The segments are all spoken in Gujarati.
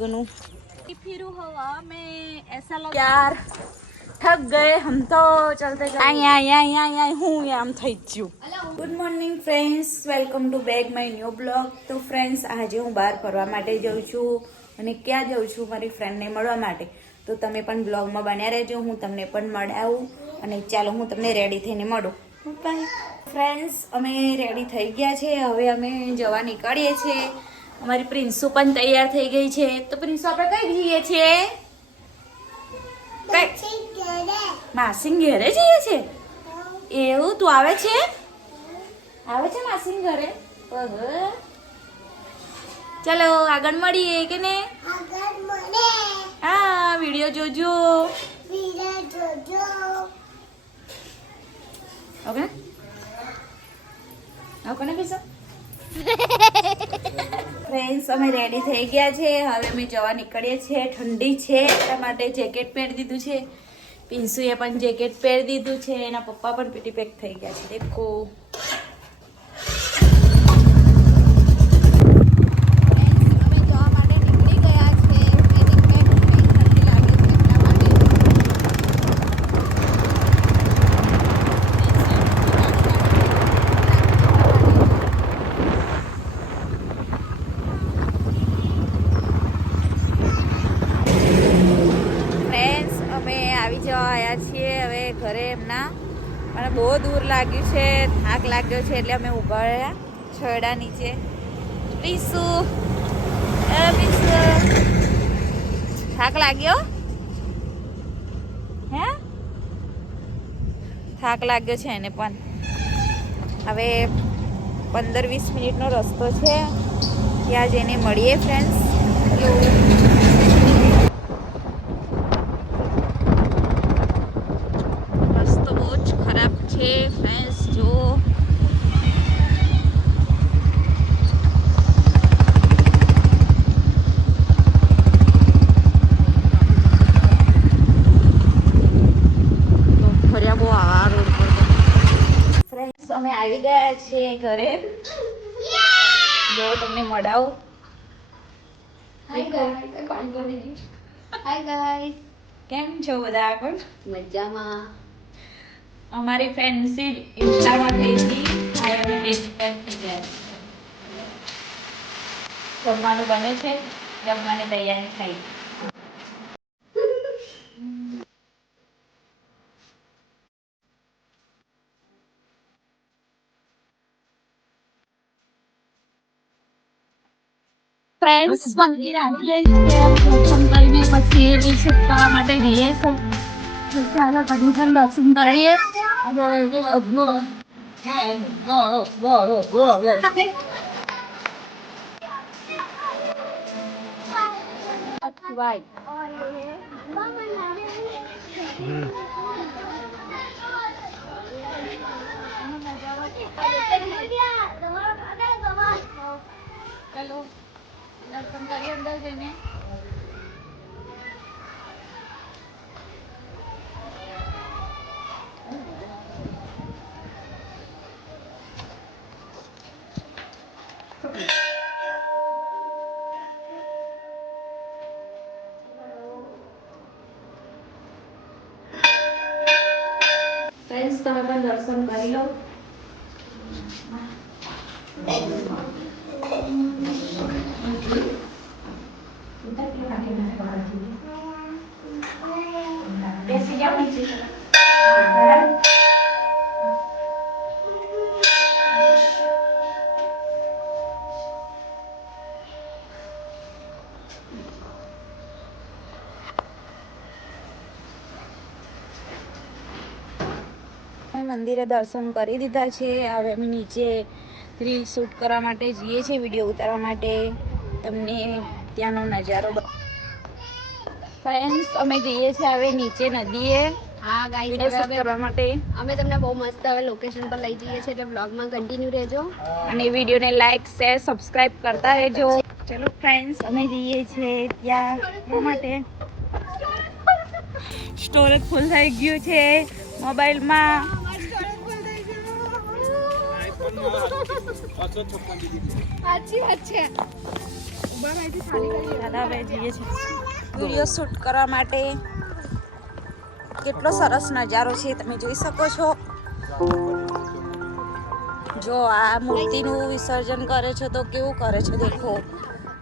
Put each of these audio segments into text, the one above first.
व्लॉग फिर हवा में ऐसा लगा यार थक गए हम तो चलते હું આમ થઈ ગયું. Good morning friends, welcome to back my new blog. તો ફ્રેન્ડ્સ, આજે હું બહાર ફરવા માટે જાઉં છું અને ક્યાં જાઉં છું મારી ફ્રેન્ડને મળવા માટે. તો તમે પણ બ્લોગમાં બન્યા રહેજો, હું તમને પણ મળાવું અને ચાલો હું તમને રેડી થઈને મળું. ફ્રેન્ડ્સ, અમે રેડી થઈ ગયા છે, હવે અમે જવા નીકળીએ છીએ. અમારી પ્રિન્સુ પણ તૈયાર થઈ ગઈ છે. તો પ્રિન્સુ આપણે કઈ જઈએ છીએ? માસીન ઘરે જઈએ છે. એવું તું આવે છે? આવે છે માસીન ઘરે? ચલો આગળ મળીએ કે ને? હા, વિડિયો જોજો. ઓકે કોને પીસો? ફ્રેન્ડ્સ, અમે રેડી થઈ ગયા છે, હવે અમે જવા નીકળીએ છીએ. ઠંડી છે એટલા માટે જેકેટ પહેરી દીધું છે. પિન્સુએ પણ જેકેટ પહેરી દીધું છે, એના પપ્પા પણ પીટી પેક થઈ ગયા છે. દેખો હવે ઘરે એમના અને બહુ દૂર લાગ્યું છે, થાક લાગ્યો છે એટલે અમે ઊભા રહ્યા છોડા નીચે. પીસુ થાક લાગ્યો? હે થાક લાગ્યો છે એને પણ. હવે 15-20 મિનિટનો રસ્તો છે, ત્યાં જઈને મળીએ ફ્રેન્ડ્સ. ફ્રેન્ડ્સ જો ફર્યા બહુ આ રોડ પર. ફ્રેન્ડ્સ, અમે આવી ગયા છીએ ઘરે. જો તમને મળાવું. હાય ગાઈસ, કેમ છો બધા? આગળ મજામાં. અમારી ફ્રેન્ડશીપ ઇન્સ્ટામાં થઈ હતી. જમવાનું બને છે, જમવાની તૈયારી થઈ. ફ્રેન્ડ્સ, મંદિર આવીએ છીએ, દર્શન કરીને પછી રિસીવ કરવા માટે જઈએ છીએ. ચાલો કદી દર્શન કરીએ. ચલો દર્શન કરીએ અંદર જઈને. ફ્રેન્ડ્સ, તમે પણ દર્શન કરી લો. બેસી જાઓ નીચે. મંદિરે દર્શન કરી દીધા છે. હવે અમે નીચે રીલ શૂટ કરવા માટે જઈએ છીએ, વિડીયો ઉતારવા માટે. તમને ત્યાંનો નજારો. ફ્રેન્ડ્સ, અમે જઈએ છીએ હવે નીચે નદીએ. હા ગાઈસ, કરવા માટે અમે તમને બહુ મસ્ત હવે લોકેશન પર લઈ જઈએ છીએ, એટલે બ્લોગમાં કન્ટિન્યુ રહેજો અને વિડીયોને લાઈક, શેર, સબસ્ક્રાઇબ કરતા રહેજો. ચલો ફ્રેન્ડ્સ, અમે જઈએ છીએ ત્યાં માટે. સ્ટોરેજ ફૂલ થઈ ગયું છે મોબાઈલમાં. સાચી વાત છે. દાદાભાઈ જઈએ છે વિડીયો શૂટ કરવા માટે. કેટલો સરસ નજારો છે તમે જોઈ શકો છો. જો આ મૂર્તિનું વિસર્જન કરે છે તો કેવું કરે છે દેખો.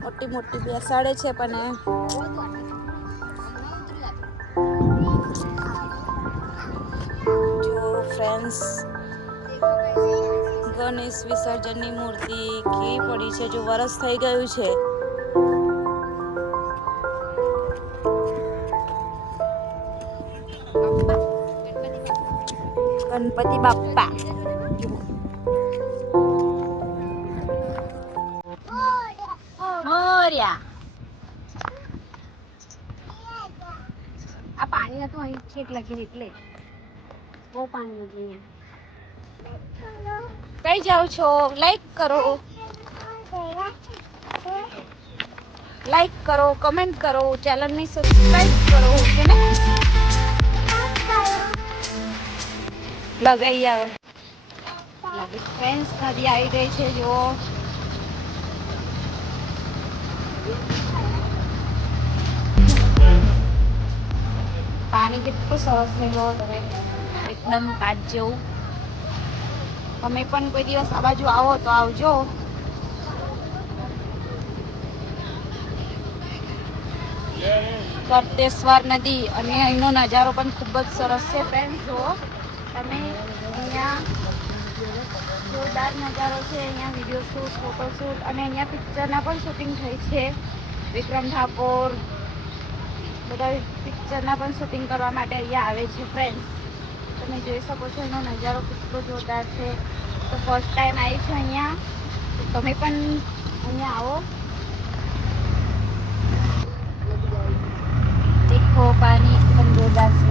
મોટી મોટી બેસાડે છે પણ જો ફ્રેન્ડ્સ ગણેશ વિસર્જનની મૂર્તિ કેવી પડી છે. જો વરસ થઈ ગયું છે. ગણપતિ બાપ્પા મોર્યા. આ પાણી હતું અહીં છેક લગીને એટલે બહુ પાણી હતું. કઈ જાઓ છો? લાઈક કરો, લાઈક કરો, કમેન્ટ કરો, ચેનલને સબસ્ક્રાઇબ કરો. લગાઈ આવે ફ્રેન્ડ્સ નદી આવી ગઈ છે. જો પાણી કેટલું સરસ ને જો તમે એકદમ કાચ જેવું. તમે પણ કોઈ દિવસ આ બાજુ આવો તો આવજો. કરતેશ્વર નદી અને અહીંનો નજારો પણ ખૂબ જ સરસ છે ફ્રેન્ડ્સ. જો તમે અહીંયા જોરદાર નજારો છે. અહીંયા વિડીયો શૂટ, ફોટો શૂટ અને અહીંયા પિક્ચરના પણ શૂટિંગ થઈ છે. વિક્રમ ઠાકોર બધા પિક્ચરના પણ શૂટિંગ કરવા માટે અહીંયા આવે છે ફ્રેન્ડ્સ. તમે જોઈ શકો છો એનો નજારો કેટલો જોરદાર છે. તો ફર્સ્ટ ટાઈમ આવી છું અહીંયા. તમે પણ અહીંયા આવો. દેખો પાણી એકદમ જોરદાર છે.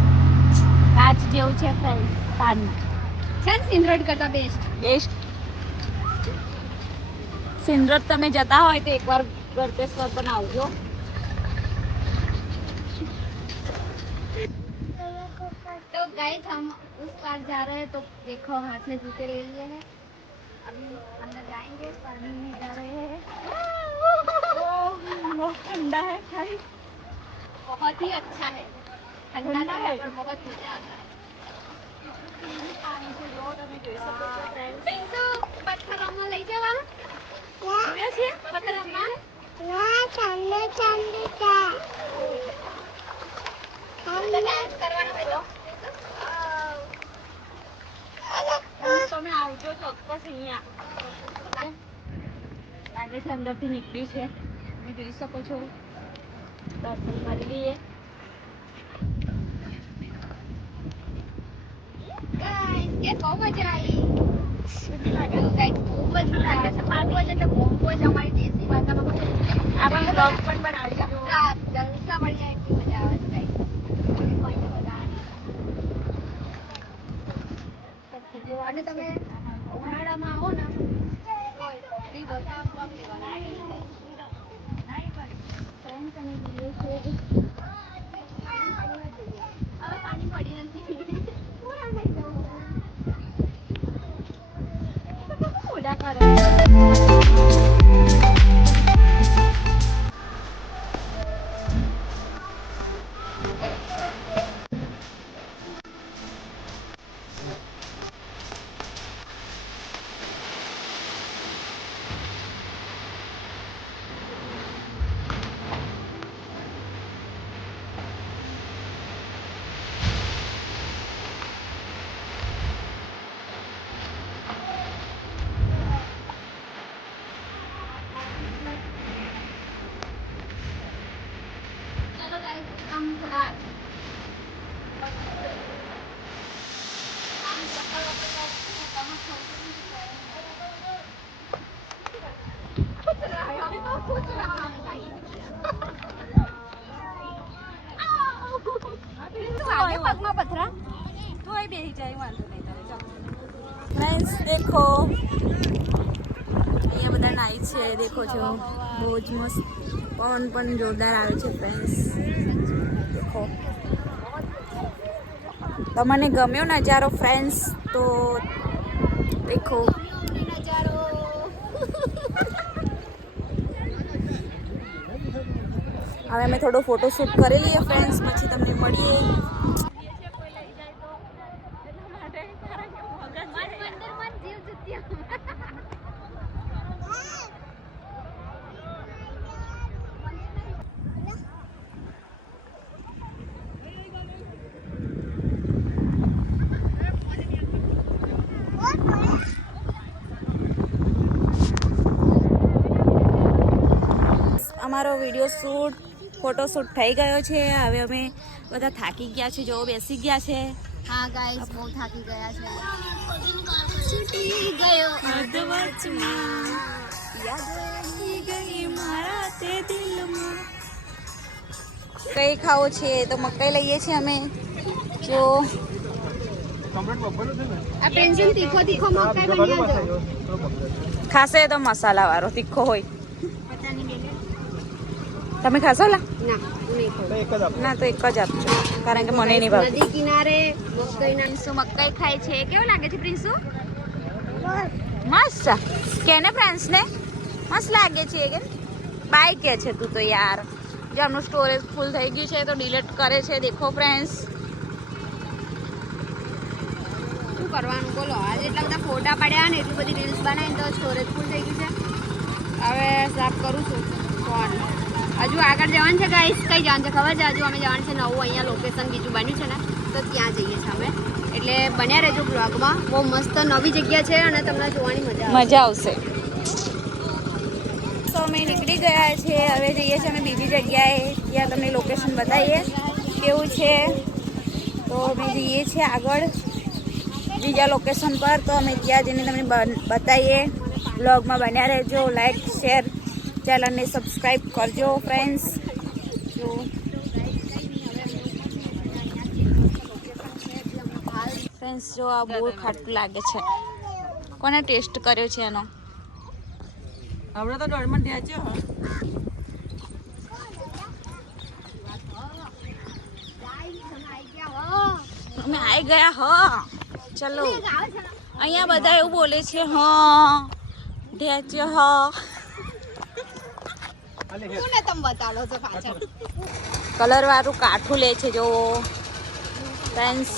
કાચ જેવું છે ફ્રેન્ડ્સ પાણી. છે ને સિંધરોડ કરતા બેસ્ટ. સિંધરોડ તમે જતા હોય તો એકવાર ગળતેશ્વર પણ આવજો. तो गाइस हम उस पार जा रहे हैं तो देखो हाथ में जूते ले लिए हैं. अभी अंदर जाएंगे. पानी में जा रहे हैं. बहुत ठंडा है भाई. बहुत ही अच्छा है. ठंडा है पर बहुत मजा आता है. पिंटू पत्थर रमवा લઈ જવા. જોયા છે પત્થર રમવા. ના ચાલે ચાલે તા ડાન્સ કરવાનો હોય તો તમે આવજો ચોક્કસ અહીંયા. લાગે છે અંદરથી નીકળ્યું છે. તમે જોઈ શકો છો. દર્શન કરી લઈએ. ગાઈસ કે બહુ મજા આવી. ગાઈસ બહુ જ લાગે છે. બહુ જ એટલે બહુ જ અમારી દેશી ભાષામાં બોલે આપણે બ્લોગ પણ બનાવીશું. જલસા મળી જાય એટલી મજા આવે છે ગાઈસ. અને તમે ઉનાળામાં આવો ને તો એટલી બધા પગ હવે પાણી પડી નથી. પૂજા કરે. चलो गाइस हम थोड़ा પગમાં પથરા તોય બેસી જાય વાંધો નહીં તારે. ફ્રેન્ડ્સ દેખો અહીંયા બધા નાઈ છે. દેખો છો બહુ જ મસ્ત પવન પણ જોરદાર આવે છે ફ્રેન્ડ્સ. દેખો તમને ગમ્યો નજારો ફ્રેન્ડ્સ તો દેખો. નજારો હવે અમે થોડો ફોટોશૂટ કરી લઈએ ફ્રેન્ડ્સ, પછી તમને મળીએ. અમારો વિડીયો શૂટ ફોટોશૂટ થઈ ગયો છે. હવે અમે બધા થાકી ગયા છે, જો બેસી ગયા છે. હા ગાઈસ, બહુ થાકી ગયા છે. છૂટી ગયો અધવચમાં યાદ રહી ગઈ મારા તે દિલમાં. કઈ ખાવો છે તો મકાઈ લઈએ છીએ અમે. જો આ પેન્સિલ તીખો તીખો મકાઈ બની આવજો. ખાશે તો મસાલા વાળો તીખો હોય. તમે ખાશો લા? ના, નહીં ખાઉં. ના તો એક જ આપજો, કારણ કે મને નહીં ભાવતી. નદી કિનારે મકાઈના પ્રિન્સુ મકાઈ ખાય છે. કેવું લાગે છે પ્રિન્સુ? મસ્ત. કેને ફ્રેન્ડ્સ ને મસ્ત લાગે છે કે બાય કે છે તું તો યાર. જો આમનું સ્ટોરેજ ફૂલ થઈ ગયું છે તો ડિલીટ કરે છે. દેખો ફ્રેન્ડ્સ, શું કરવાનું બોલો? આજે એટલા બધા ફોટા પાડ્યા ને એટલી બધી રીલ્સ બનાવીને તો સ્ટોરેજ ફૂલ થઈ ગયું છે. હવે સાફ કરું છું ફોન. હજુ આગળ જવાનું છે ગાઈસ. કઈ જવાનું છે ખબર છે? હજુ અમે જવાનું છે નવું અહીંયા લોકેશન બીજું બન્યું છે ને, તો ત્યાં જઈએ છીએ અમે. એટલે બન્યા રહેજો બ્લોગમાં. બહુ મસ્ત નવી જગ્યા છે અને તમને જોવાની મજા આવશે. તો અમે નીકળી ગયા છે. હવે જઈએ છીએ અમે બીજી જગ્યાએ, ત્યાં તમને લોકેશન બતાવીએ કેવું છે. તો અમે જઈએ છીએ આગળ બીજા લોકેશન પર. તો અમે ત્યાં જઈને તમને બતાવીએ. બ્લોગમાં બન્યા રહેજો. લાઈક શેર ચેનલને સબસ્ક્રાઈબ કરજો ફ્રેન્ડ્સ. જો ફ્રેન્ડ્સ, જો આ બહુ ખાટું લાગે છે. કોને ટેસ્ટ કર્યો છે એનો? આપણે તો દોડમાં ત્યાં છે. અમે આવી ગયા. હા ચલો, અહીંયા બધા એવું બોલે છે. હા ઢેચ્યો. હા કોને તમે બતાડો છો પાછળ? કલર વાળું કાઠું લે છે જો ફ્રેન્ડ્સ.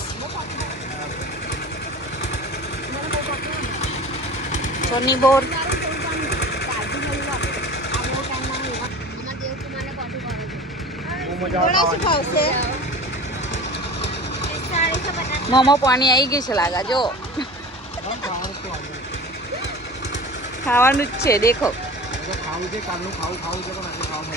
સોની બોર મોમો પાણી આવી ગયું છે લાગા. જો ખાવાનું જ છે. દેખો ખાવું છે, કાલનું ખાવું છે, પણ આજે ખાવું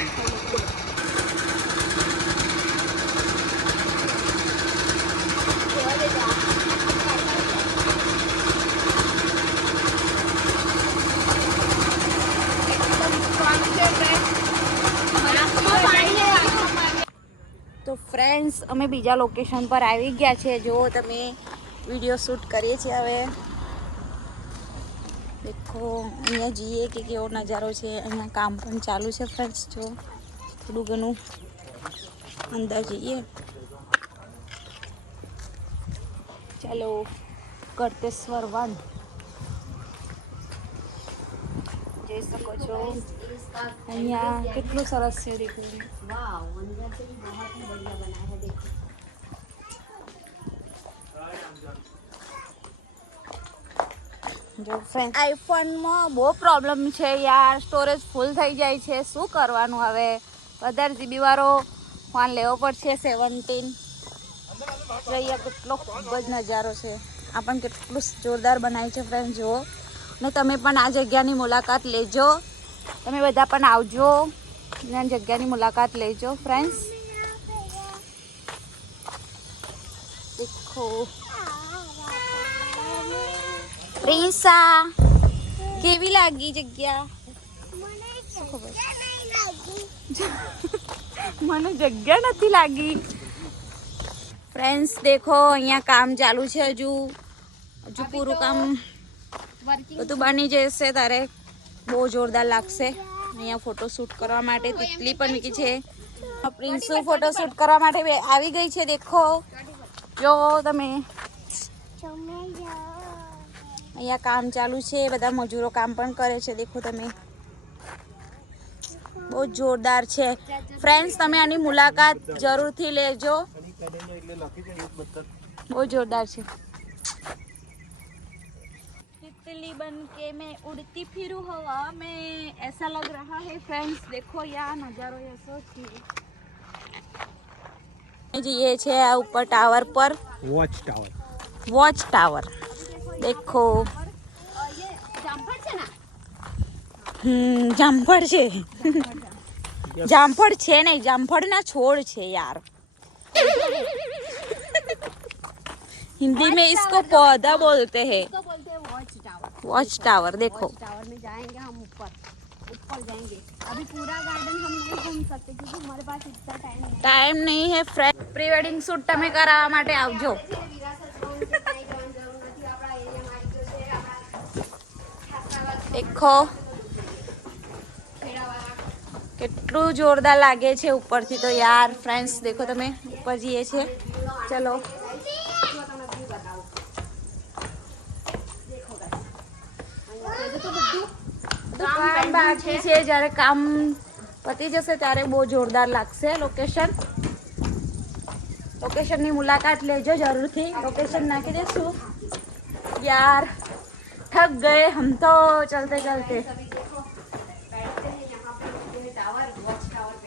તો ફ્રેન્ડ્સ, અમે બીજા લોકેશન પર આવી ગયા છે. જો તમે વિડીયો શૂટ કરીએ છીએ. હવે દેખો અહીંયા જઈએ કે કેવો નજારો છે. અહીંયા કામ પણ ચાલુ છે ફ્રેન્ડ્સ. જો થોડું ઘણું અંદર જઈએ. ચાલો, કરતેશ્વર વન જોઈ શકો છો. અહીંયા કેટલું સરસ છે. દેખો જો ફ્રેન્ડ, આઈફોનમાં બહુ પ્રોબ્લેમ છે યાર. સ્ટોરેજ ફૂલ થઈ જાય છે. શું કરવાનું હવે? વધારે જીબી વાળો ફોન લેવો પડશે. 17 જોઈએ કેટલો ખૂબ જ નજારો છે. આ પણ કેટલું જોરદાર બનાવ્યું છે ફ્રેન્ડ. જુઓ ને તમે પણ આ જગ્યાની મુલાકાત લેજો. તમે બધા પણ આવજો ને આ જગ્યાની મુલાકાત લેજો ફ્રેન્ડ્સ. દેખો પ્રિન્સા, કેવી લાગી જગ્યા? મને જગ્યા નથી લાગી ફ્રેન્ડ્સ. દેખો અહીંયા કામ ચાલુ છે. હજુ પૂરું કામ બધું બની જશે તારે બહુ જોરદાર લાગશે. અહીંયા ફોટોશૂટ કરવા માટે તિતલી પણ મૂકી છે. પ્રિન્સુ ફોટોશૂટ કરવા માટે આવી ગઈ છે. દેખો જો તમે, અહીંયા કામ ચાલુ છે. બધા મજૂરો કામ પણ કરે છે. દેખો તમે, બહુ જોરદાર છે ફ્રેન્ડ્સ, તમે આની મુલાકાત જરૂરથી લેજો, બહુ જોરદાર છે। तितली बन के मैं उड़ती फिरूं हवा में, ऐसा लग रहा है फ्रेंड्स, देखो यार नजारो ऐसा છે। ये છે આ ઉપર ટાવર પર, વોચ ટાવર देखो। જામફળ છે, જામફળ છે નહીં, જામફળના છોડ છે यार। हिंदी में इसको पौधा बोलते हैं, वॉच टावर। देखो टावर में जाएंगे हम, ऊपर जाएंगे। अभी पूरा गार्डन हम नहीं घूम सकते क्योंकि हमारे पास इतना टाइम नहीं है फ्रेंड। प्री वेडिंग शूट તમે કરાવવા માટે આવજો। देखो કેટલું જોરદાર લાગે છે ઉપરથી તો યાર ફ્રેન્ડ્સ। देखो તમે ઉપર જઈએ છે, ચલો। કામ બાકી છે, જ્યારે કામ પતી જશે ત્યારે બહુ જોરદાર લાગશે લોકેશન। લોકેશનની મુલાકાત લેજો જરૂરથી, લોકેશન નાખી દેશું यार। थक गए हम तो चलते चलते।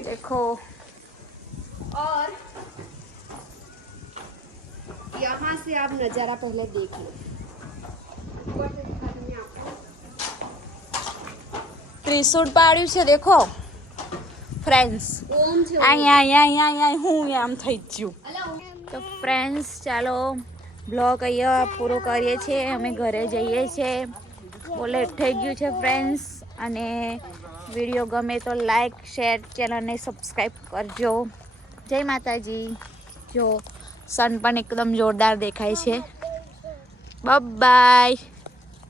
देखो और यहाँ से आप नज़ारा पहले देख लो। ત્રિશુળ પાડ્યું છે देखो ફ્રેન્ડ્સ। અહીંયા હું આમ થઈ ગયું। તો ફ્રેન્ડ્સ ચાલો બ્લોગ અહીંયા પૂરો કરીએ છીએ, અમે ઘરે જઈએ છીએ, બહુ લેટ થઈ ગયું છે ફ્રેન્ડ્સ। અને વિડીયો ગમે તો લાઈક શેર, ચેનલને સબસ્ક્રાઈબ કરજો। જય માતાજી। જો સન પણ એકદમ જોરદાર દેખાય છે। Bye bye.